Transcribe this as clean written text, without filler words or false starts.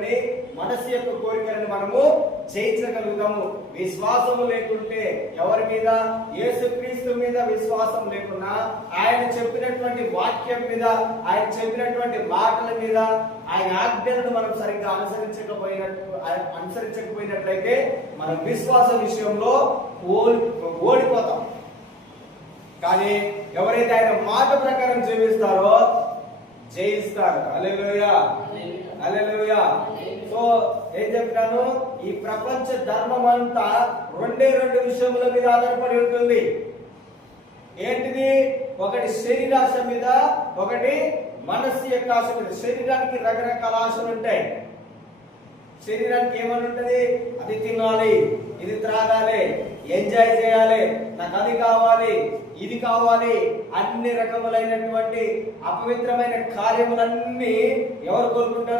కోరికలని, మనసు యొక్క కోరికలను మనము జయించగలుగుతాము. విశ్వాసము లేకుంటే ఎవరి మీద? యేసుక్రీస్తు మీద విశ్వాసం లేకున్నా, ఆయన చెప్పినటువంటి వాక్యం మీద, ఆయన చెప్పినటువంటి మాటల మీద, ఆయన ఆజ్ఞలను మనం సరిగ్గా అనుసరించకపోయినట్లయితే మనం విశ్వాస విషయంలో ఓడిపోతాం. కానీ ఎవరైతే ఆయన మాట ప్రకారం జీవిస్తారో జయిస్తారు. హల్లెలూయా, హల్లెలూయా. సో ఏం చెప్పినాను? ఈ ప్రపంచ ధర్మం అంతా రెండు విషయముల మీద ఆధారపడి ఉంటుంది. ఏంటిది? ఒకటి శరీరాశ మీద, ఒకటి మనస్సు యొక్క ఆశ మీద. శరీరానికి రకరకాల ఆశలు ఉంటాయి. శరీరానికి ఏమని ఉంటది? అది తినాలి, ఇది త్రాగాలి, ఎంజాయ్ చేయాలి, నాకు అది కావాలి, ఇది కావాలి, అన్ని రకములైనటువంటి అపవిత్రమైన కార్యములన్నీ ఎవరు కోరుకుంటారు?